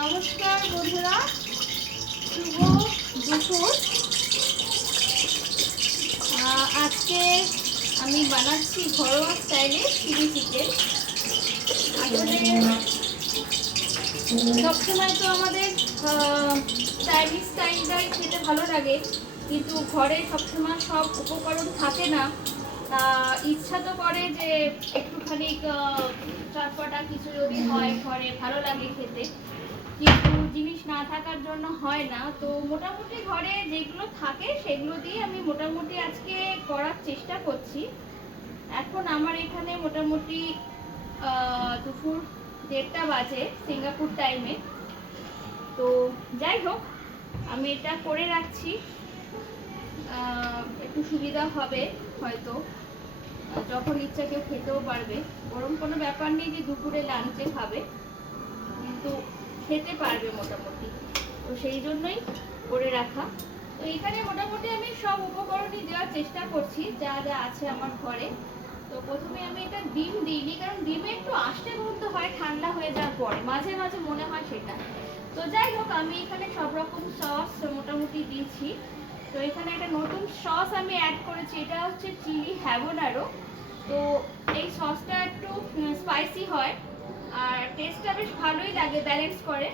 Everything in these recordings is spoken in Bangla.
নমস্কার বন্ধুরা, শুভ দুপুর। আজকে আমি বানাচ্ছি ঘরোয়া স্টাইলে চিলি চিকেন। আসলে সবসময় তো আমাদের চাইনিজ স্টাইলটাই খেতে ভালো লাগে, কিন্তু ঘরে সবসময় সব উপকরণ থাকে না। ইচ্ছা তো করে যে একটুখানি চটপটা কিছু যদি হয় ঘরে ভালো লাগে খেতে, কিন্তু জিনিস না থাকার জন্য হয় না। তো মোটামুটি ঘরে যেগুলো থাকে সেগুলো দিয়ে আমি মোটামুটি আজকে করার চেষ্টা করছি। এখন আমার এখানে মোটামুটি দুপুর 1:30 বাজে সিঙ্গাপুর টাইমে। তো যাই হোক, আমি এটা করে রাখছি, একটু সুবিধা হবে হয়তো, যখন ইচ্ছা কেউ খেতেও পারবে। ওরকম কোনো ব্যাপার নেই যে দুপুরে লাঞ্চে খাবে, কিন্তু খেতে পারবে মোটামুটি। তো সেই জন্যই করে রাখা। তো এখানে মোটামুটি আমি সব উপকরণই দেওয়ার চেষ্টা করছি যা যা আছে আমার ঘরে। তো প্রথমে আমি এটা ডিম দিইনি, কারণ ডিমে একটু আষ্টে গন্ধ হয় ঠান্ডা হয়ে যাওয়ার পরে, মাঝে মাঝে মনে হয় সেটা। তো যাই হোক, আমি এখানে সব রকম সস মোটামুটি দিয়েছি। তো এখানে একটা নতুন সস আমি অ্যাড করেছি, এটা হচ্ছে চিলি হ্যাভানারো। তো এই সসটা একটু স্পাইসি হয় আর টেস্টটা বেশ ভালোই লাগে, ব্যালেন্স করে।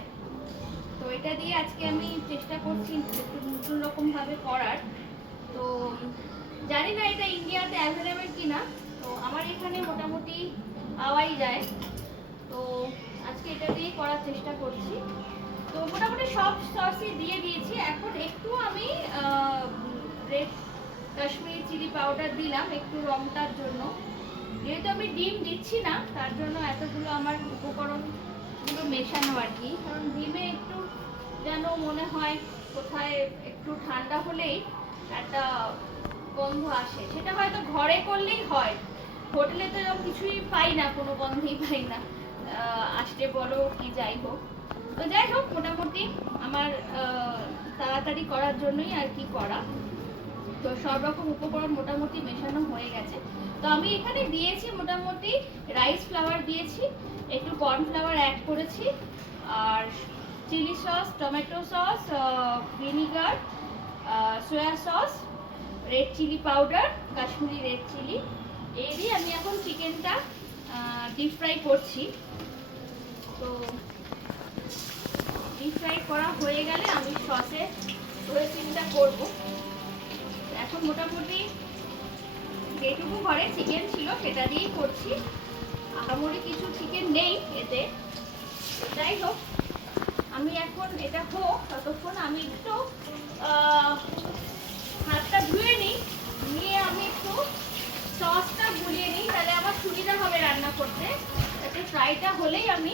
তো এটা দিয়ে আজকে আমি চেষ্টা করছি একটু নতুন রকম ভাবে করার। তো জানি না এটা ইন্ডিয়াতে অ্যাভেলেবেল কিনা, তো আমার এখানে মোটামুটি পাওয়াই যায়। তো আজকে এটা দিয়ে করার চেষ্টা করছি। তো মোটামুটি সব সসই দিয়ে দিয়েছি। এখন একটু আমি রেড কাশ্মীরি চিলি পাউডার দিলাম একটু রংটার জন্য। যেহেতু আমি ডিম দিচ্ছি না, তার জন্য এতগুলো আমার উপকরণগুলো মেশানো আর কি। কারণ ডিমে একটু যেন মনে হয় কোথায় একটু ঠান্ডা হলেই একটা গন্ধ আসে, সেটা হয়তো ঘরে করলেই হয়। হোটেলে তো এরকম কিছুই পাই না, কোনো গন্ধই পাই না, আসতে বলো কি যাই হোক। তো যাই হোক, মোটামুটি আমার তাড়াতাড়ি করার জন্যই আর কি করা। তো সব রকম উপকরণ মোটামুটি মেশানো হয়ে গেছে। তো আমি এখানে দিয়েছি মোটামুটি রাইস ফ্লাওয়ার দিয়েছি, একটু কর্নফ্লাওয়ার অ্যাড করেছি, আর chilli sauce, tomato sauce, vinegar, soya sauce, red chilli powder, Kashmiri red chilli, এই দিয়ে আমি এখন চিকেনটা ডিপ ফ্রাই করছি। তো ডিপ ফ্রাই করা হয়ে গেলে আমি সসে ড্রেসিংটা করব। এখন মোটামুটি যেটুকু ঘরে চিকেন ছিল সেটা দিয়েই করছি, আহামরি কিছু চিকেন নেই এতে। যাই হোক, আমি এখন এটা হোক ততক্ষণ আমি একটু হাতটা ধুয়ে নিই, নিয়ে আমি একটু সসটা গুলিয়ে নিই, তাহলে আমার সুবিধা হবে রান্না করতে। যাতে ফ্রাইটা হলেই আমি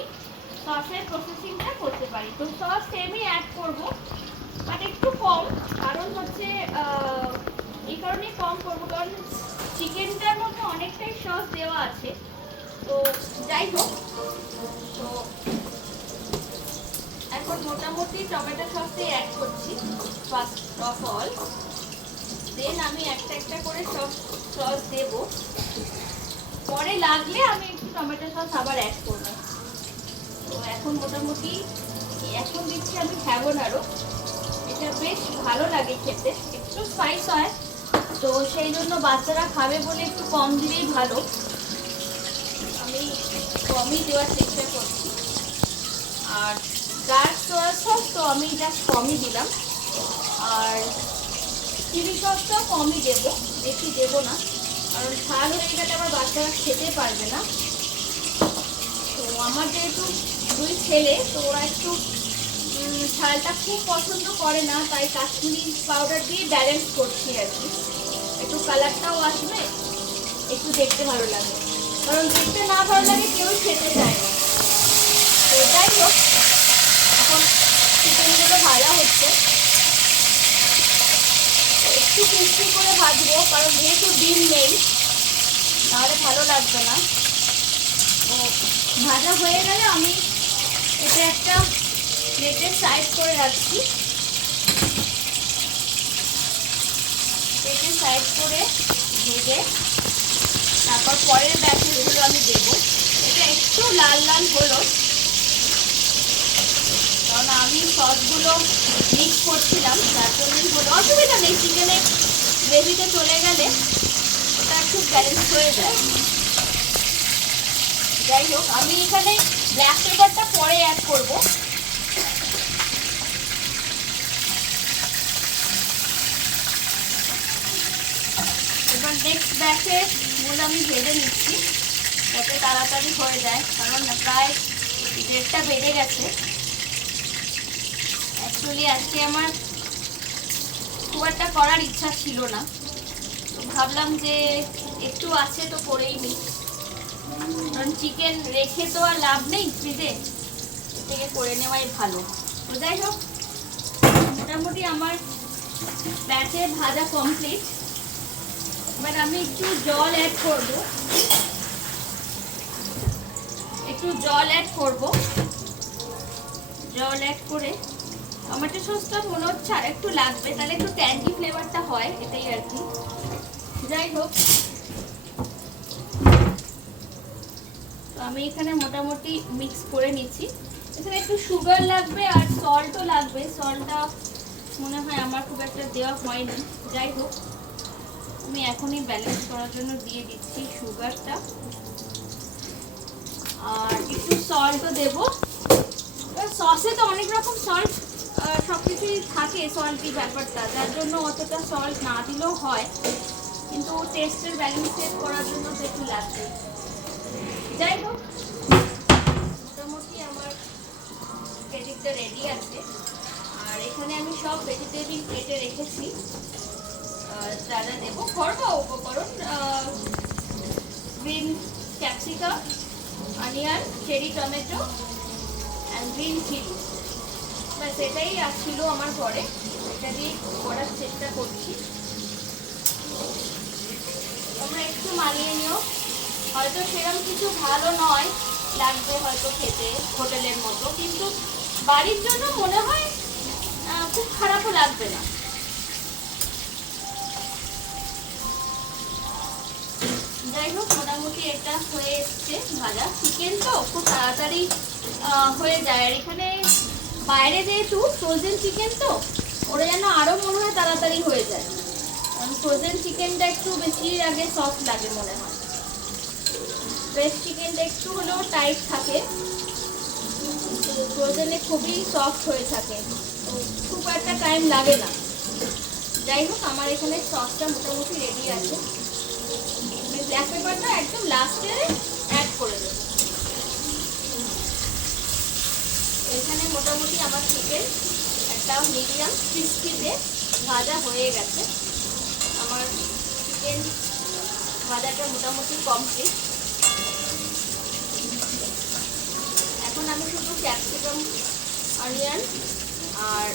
সসের প্রসেসিংটা করতে পারি। তো সস সেমই অ্যাড করবো, বাট একটু কম। কারণ হচ্ছে এই কারণেই কম করবো, কারণ চিকেনটার মধ্যে অনেকটাই সস দেওয়া আছে। তো যাই হোক, তো এখন মোটামুটি টমেটো সসে অ্যাড করছি ফার্স্ট অফ অল। দেন আমি একটা একটা করে সস দেব, পরে লাগলে আমি একটু টমেটো সস আবার অ্যাড করবো। তো এখন মোটামুটি এখন দিচ্ছি আমি হ্যাভানারো। এটা বেশ ভালো লাগে খেতে, একটু স্পাইস হয়, তো সেই জন্য বাচ্চারা খাবে বলে একটু কম দিলেই ভালো। আমি কমই দেওয়ার চেষ্টা করছি। আর ডার্ক সয়া সস তো আমি জাস্ট কমই দিলাম, আর চিলি সসটাও কমই দেবো, বেশি দেবো না, কারণ ঝাল হয়ে গেলে আবার বাচ্চারা খেতে পারবে না। তো আমার যেহেতু 2 ছেলে, তো ওরা একটু ঝালটা খুব পছন্দ করে না, তাই কাশ্মীরি পাউডার দিয়ে ব্যালেন্স করছি আর কি। একটু কালারটাও আসবে, একটু দেখতে ভালো লাগবে, কারণ দেখতে না ভালো লাগে কেউ খেতে চায় না। তো যাই হোক, এখন চিকেনগুলো ভাজা হচ্ছে, একটু ক্রিস্পি করে ভাজবো, কারণ যেহেতু ডিম নেই তাহলে ভালো লাগবে না। তো ভাজা হয়ে গেলে আমি এটা একটা প্লেটে সাইড করে রাখছি। প্লেটে সাইড করে ভেজে তারপর পরের ব্যাচগুলো আমি দেবো। এটা একটু লাল লাল হলো, সসগুলো মিক্স করছিলাম, তার জন্যই হলো। অসুবিধা নেই, চিকেনের গ্রেভিতে চলে গেলে ওটা খুব ব্যালেন্স হয়ে যায়। যাই হোক, আমি এখানে ব্ল্যাক পেপারটা পরে অ্যাড করবো। এবার নেক্সট ব্যাচে গুলো আমি ভেজে নিচ্ছি যাতে তাড়াতাড়ি হয়ে যায়, কারণ প্রায় 1:30টা বেজে গেছে। অ্যাকচুয়ালি আজকে আমার খুব একটা করার ইচ্ছা ছিল না, তো ভাবলাম যে একটু আছে তো করেই নিই, কারণ চিকেন রেখে তো আর লাভ নেই ফ্রিজে, থেকে করে নেওয়াই ভালো। তো যাই হোক, মোটামুটি আমার ব্যাচে ভাজা কমপ্লিট। এবার আমি একটু জল অ্যাড করব, জল অ্যাড করে টমেটো সসটা মনে হচ্ছে আর একটু লাগবে, তাহলে একটু ট্যাঙ্গি ফ্লেভারটা হয়, এটাই আর কি। যাই হোক, তো আমি এখানে মোটামুটি মিক্স করে নিচ্ছি। এখানে একটু সুগার লাগবে আর সল্টও লাগবে, সল্টটা মনে হয় আমার খুব একটা দেওয়া হয়নি। যাই হোক, আমি এখনই ব্যালেন্স করার জন্য দিয়ে দিচ্ছি সুগারটা, আর একটু সল্টও দেবো। সসে তো অনেক রকম সল্ট সবকিছুই থাকে, সল্টি ব্যাপারটা, যার জন্য অতটা সল্ট না দিলেও হয়, কিন্তু টেস্টের ব্যালেন্স করার জন্য তো একটু লাগবে। যাই হোক, মোটামুটি আমার পেটিটা রেডি আছে। আর এখানে আমি সব ভেজিটেবিল কেটে রেখেছি, যা যা দেবো ঘরোয়া উপকরণ, green capsicum, onion, cherry tomato and green chilli, ব্যাস এটাই ছিল আমার ঘরে, এটা দিয়ে করার চেষ্টা করছি। তোমরা একটু মানিয়ে নিও, হয়তো সেরকম কিছু ভালো নয়, লাগবে হয়তো খেতে হোটেলের মতো, কিন্তু বাড়ির জন্য মনে হয় খুব খারাপও লাগবে না। যাই হোক, মোটামুটি এটা হয়ে এসছে ভাজা। চিকেন তো খুব তাড়াতাড়ি হয়ে যায়, আর এখানে বাইরে যেহেতু ফ্রোজেন চিকেন, তো ওরা যেন আরও মনে হয় তাড়াতাড়ি হয়ে যায়, কারণ ফ্রোজেন চিকেনটা একটু বেশি আগে সফট লাগে মনে হয়, ফ্রেশ চিকেনটা একটু হলেও টাইট থাকে, ফ্রোজেনে খুবই সফট হয়ে থাকে, তো খুব একটা টাইম লাগে না। যাই হোক, আমার এখানে সসটা মোটামুটি রেডি আছে। ব্ল্যাক পেপারটা একদম লাস্টে অ্যাড করে দেব। এখানে মোটামুটি আমার চিকেন একটা মিডিয়াম ক্রিস্পিতে ভাজা হয়ে গেছে। আমার চিকেন ভাজাটা মোটামুটি কমপ্লিট। এখন আমি শুধু ক্যাপসিকাম, অনিয়ন আর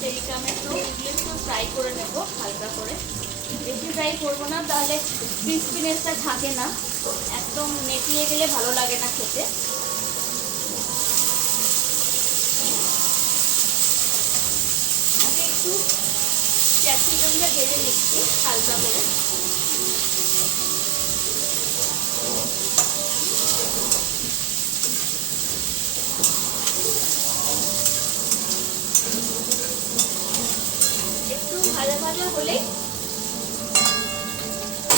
চেরি টমেটো এগুলো একটু ফ্রাই করে নেব হালকা করে, বেশি ফ্রাই করবো না, তাহলে ক্রিস্পিনেসটা থাকে না, একদম নেতিয়ে গেলে ভালো লাগে না খেতে। আমি একটু ক্যাপসিকামটা ভেজে নিচ্ছি হালকা করে। একটু ভাজা ভাজা হলেই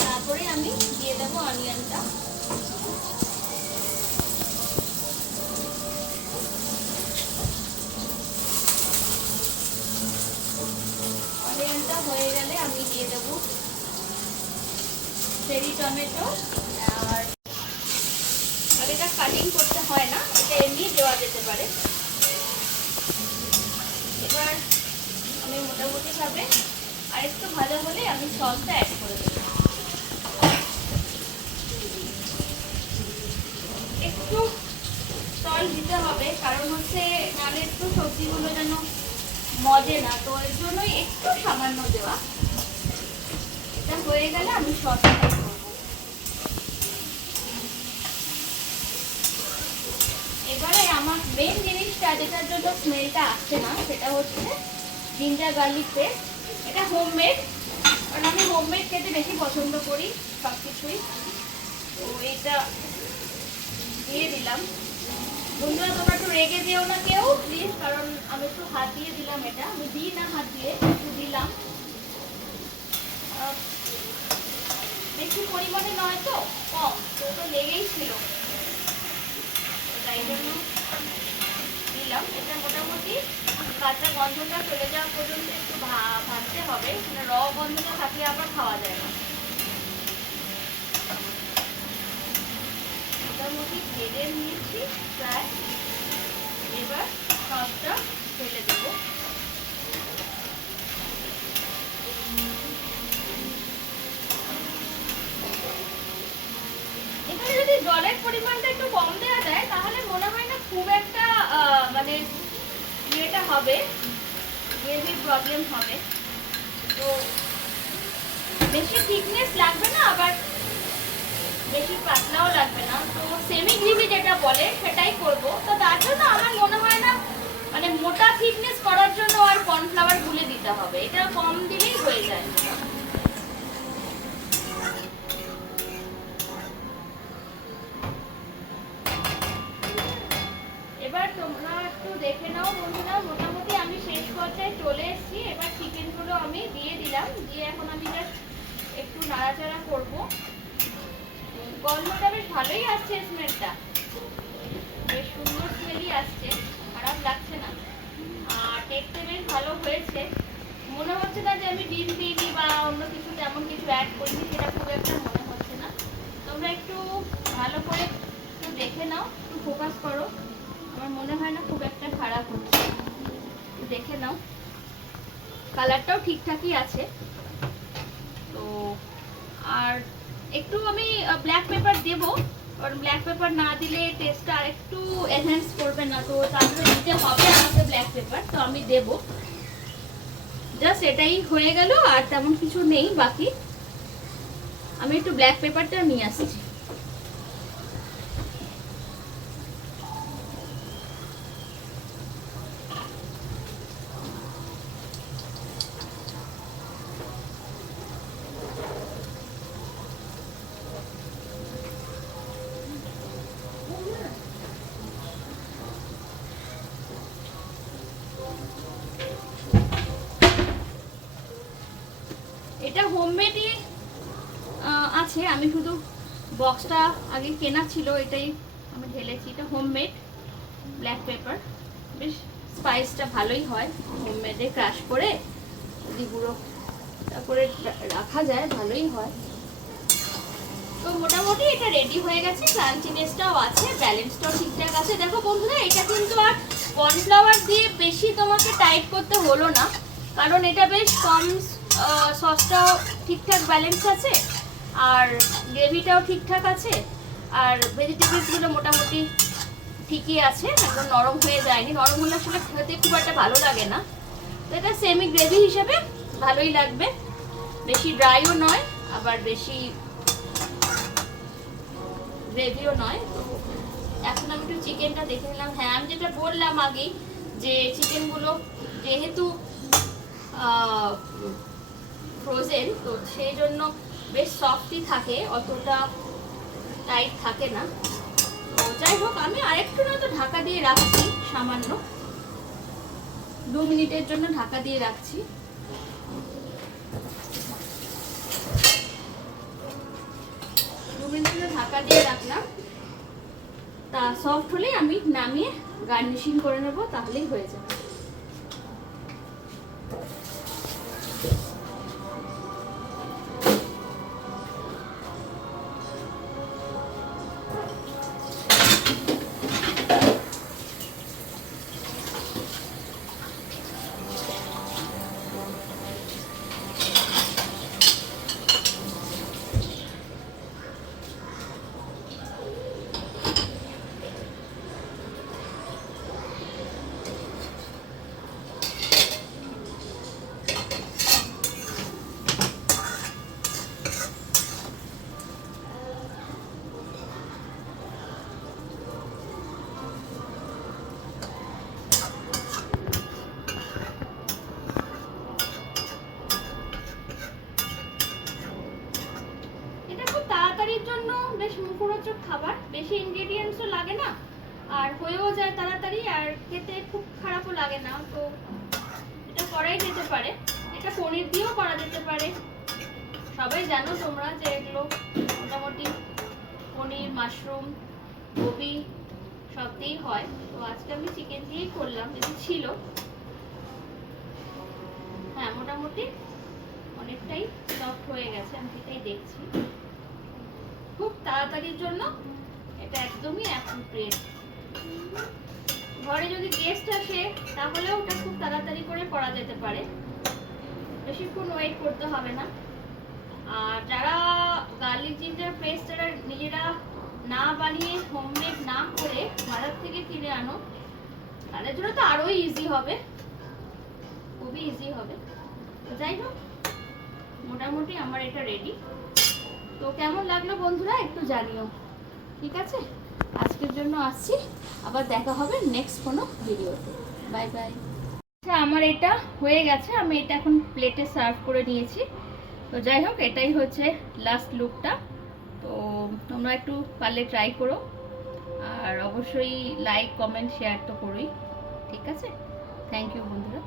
তারপরে আমি দিয়ে দেবো অনিয়নটা। অনিয়নটা হয়ে গেলে আমি দিয়ে দেবো চেরি টমেটো, আর এটা কাটিং করতে হয় না, এটা এমনি দেওয়া যেতে পারে। এবার আমি মোটামুটি ভাবে আর একটু ভাজা হলে আমি সসটা অ্যাড করে দেবো। একটু সল্ট দিতে হবে, কারণ হচ্ছে নাহলে একটু সবজিগুলো যেন মজে না, তো এর জন্যই একটু সামান্য দেওয়া। এটা হয়ে গেলে আমি সসটা অ্যাড করবো। এবারে আমার মেন জিনিসটা, যেটার জন্য স্মেলটা আসছে না, সেটা হচ্ছে জিঞ্জার গার্লিক পেস্ট। এটা হোমমেড, কারণ আমি হোমমেড খেতে বেশি পছন্দ করি সব কিছুই। তো এটা দিয়ে দিলাম। বন্ধুরা তোমরা একটু রেগে দিও না কেউ প্লিজ, কারণ আমি একটু হাত দিয়ে দিলাম, এটা আমি দিই না হাত দিয়ে, একটু দিলাম, বেশি পরিমাণে নয় তো, কম তো তো লেগেই ছিল, তাই জন্য দিলাম। এটা মোটামুটি কাঁচা গন্ধটা চলে যাওয়া পর্যন্ত একটু ভাজতে হবে, মানে র গন্ধটা থাকলে আবার খাওয়া যায় না। মোটামুটি ভেজে নিয়েছি প্রায়, এবার সসটা ঢেলে দেবো। এখানে যদি জলের পরিমাণটা একটু কম দেওয়া যায় তাহলে মনে হয় না খুব একটা মানে ইয়েটা হবে, গ্রেভির প্রবলেম হবে। তো বেশি থিকনেস লাগবে না, আবার বেশি পাতলাও লাগবে না, তো সেমি গ্রেভি যেটা বলে সেটাই করব। তো তার জন্য আমার মনে হয় না মানে মোটা থিকনেস করার জন্য আর কর্নফ্লাওয়ার গুলে দিতে হবে, এটা কম দিলেই হয়ে যায়। এবার তোমরা একটু দেখে নাও বন্ধুরা, মোটামুটি আমি শেষ পর্যায়ে চলে এসেছি। এবার চিকেনগুলো আমি দিয়ে দিলাম, দিয়ে এখন আমি জাস্ট একটু নাড়াচাড়া করবো। গন্ধটা বেশ ভালোই আসছে, স্মেলটা বেশ সুন্দর স্মেলই আসছে, খারাপ লাগছে না, আর দেখতে বেশ ভালো হয়েছে। মনে হচ্ছে না যে আমি ডিম দিইনি বা অন্য কিছু তেমন কিছু অ্যাড করিনি, সেটা খুব একটা মনে হচ্ছে না। তোমরা একটু ভালো করে একটু দেখে নাও, একটু ফোকাস করো, আমার মনে হয় না খুব একটা খারাপ হচ্ছে, একটু দেখে নাও। কালারটাও ঠিকঠাকই আছে। তো আর একটু আমি ব্ল্যাক পেপার দেবো, কারণ ব্ল্যাক পেপার না দিলে টেস্টটা আরেকটু এনহ্যান্স করবে না, তো তারপরে দিতে হবে আমাকে ব্ল্যাক পেপার, তো আমি দেব। জাস্ট এটাই হয়ে গেল, আর তেমন কিছু নেই বাকি। আমি একটু ব্ল্যাক পেপারটা নিয়ে আসছি। এটা হোমমেডই আছে, আমি শুধু বক্সটা আগে কেনা ছিল, এটাই আমি ঢেলেছি। এটা হোমমেড ব্ল্যাক পেপার, বেশ স্পাইসটা ভালোই হয় হোমমেডে, ক্রাশ করে যদি গুঁড়ো করে রাখা যায় ভালোই হয়। তো মোটামুটি এটা রেডি হয়ে গেছে, ক্রাঞ্চিনেসটাও আছে, ব্যালেন্সটাও ঠিকঠাক আছে। দেখো বন্ধুরা, এটা কিন্তু আর কর্নফ্লাওয়ার দিয়ে বেশি তোমাকে টাইট করতে হলো না, কারণ এটা বেশ কম, সসটাও ঠিকঠাক ব্যালেন্স আছে, আর গ্রেভিটাও ঠিকঠাক আছে, আর ভেজিটেবলসগুলো মোটামুটি ঠিকই আছে, একদম নরম হয়ে যায়নি। নরম হলে আসলে খেতে খুব একটা ভালো লাগে না, তো এটা সেমি গ্রেভি হিসেবে ভালোই লাগবে, বেশি ড্রাইও নয় আবার বেশি গ্রেভিও নয়। তো এখন আমি একটু চিকেনটা দেখে নিলাম। হ্যাঁ, আমি যেটা বললাম আগেই, যে চিকেনগুলো যেহেতু ফ্রোজেন, তো সেই জন্য বেশ সফটই থাকে, অতটা টাইট থাকে না। তো যাই হোক, আমি আরেকটু না তো ঢাকা দিয়ে রাখছি, সামান্য 2 মিনিটের জন্য ঢাকা দিয়ে রাখছি। ঢাকা দিয়ে রাখলাম, তা সফট হলে আমি নামিয়ে গার্নিশিং করে নেব, তাহলেই হয়ে যাবে। লাগে না, তো এটা করাই যেতে পারে। এটা পনির দিয়েও করা যেতে পারে। সবাই জানো তোমরা যে এগুলো মোটামুটি পনির, মাশরুম, গোবি সব দিয়েই হয়। তো আজকে আমি চিকেন দিয়েই করলাম, যেটা ছিল। হ্যাঁ, মোটামুটি অনেকটাই সফট হয়ে গেছে, আমি সেটাই দেখছি। খুব তাড়াতাড়ির জন্য এটা একদমই অ্যাপ্রোপ্রিয়েট। ঘরে যদি গেস্ট আসে তাহলেও ওটা খুব তাড়াতাড়ি করে করা যেতে পারে, বেশিক্ষণ ওয়েট করতে হবে না। আর যারা গার্লিক জিঞ্জার পেস্ট যারা নিজেরা না বানিয়ে হোমমেড না করে বাজার থেকে কিনে আনো, তাদের জন্য তো আরোই ইজি হবে, খুবই ইজি হবে। তো যাই হোক, মোটামুটি আমার এটা রেডি। তো কেমন লাগলো বন্ধুরা একটু জানিও, ঠিক আছে? আজকের জন্য আসছি, আবার দেখা হবে নেক্সট কোনো ভিডিওতে। Bye bye. আচ্ছা, আমার এটা হয়ে গেছে, আমি এটা এখন প্লেটে সার্ভ করে নিয়েছি। তো যাই হোক, এটাই হচ্ছে লাস্ট লুকটা। তো তোমরা একটু পারলে ট্রাই করো, আর অবশ্যই লাইক, কমেন্ট, শেয়ার তো করোই, ঠিক আছে? থ্যাংক ইউ বন্ধুরা।